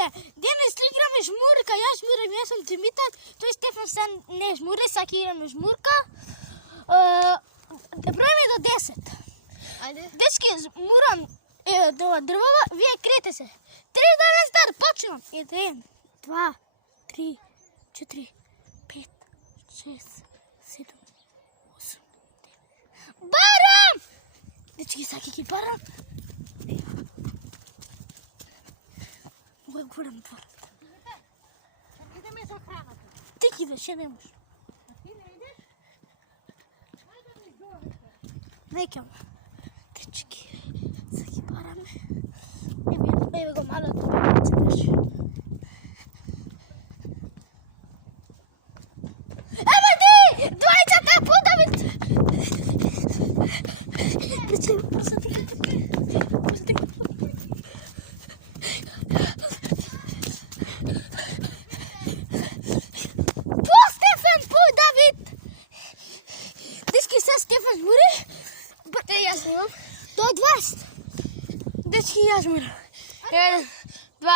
Здравейте! Денес играме жмурка, јас жмурам, јас сум Димитар, тој Стефан се не жмури, сака играме жмурка. Бројме до 10. Ајде. Дечки, мурам до дрвова, вие крете се. 3 дана старт, почнем. 1, 2, 3, 4, 5, 6, 7, 8, 9. Барам! Дечки, сака ги барам. Отворам двората. Идеме за храната. Ти ги идеш, ја не можеш. А ти не идеш? Ајде ми дојде. Веќам. Дечки, са ги бараме. Еве го малото. Еме ти! Двајцата подавит! Стефан жмури, јас имам до 20. Дечки, јас жмурам. 1, 2,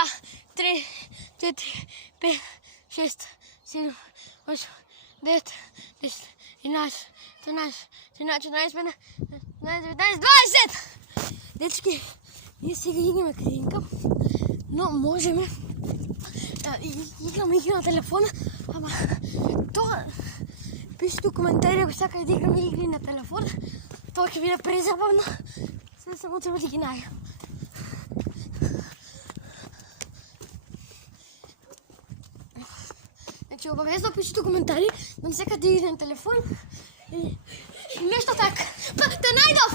3, 4, 5, 6, 7, 8, 9, 10, 11, 12, 13, 14, 15, 20. Дечки, ние сега играме кринкам, но можеме играме игри на телефона, ама тоа пишете у коментари ако сакате да играме игри на телефон. Тоа ќе биде презабавно. Сега само треба да ги најдам. Значи обавезно пишете у коментари да не сакате да игри на телефон или нешто така. Па те најдов!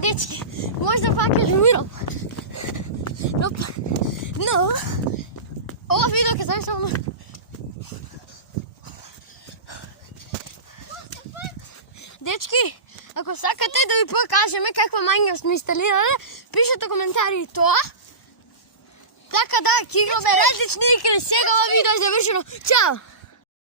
Дечки, можда пак ја жмирам. Но ова видео ќе стане само Дечки, ако сакате да ви покажеме каква мања сме инсталирале, пишете коментари тоа. Така да, ќе играме различни игри. Сега ова видео е завршено. Чао!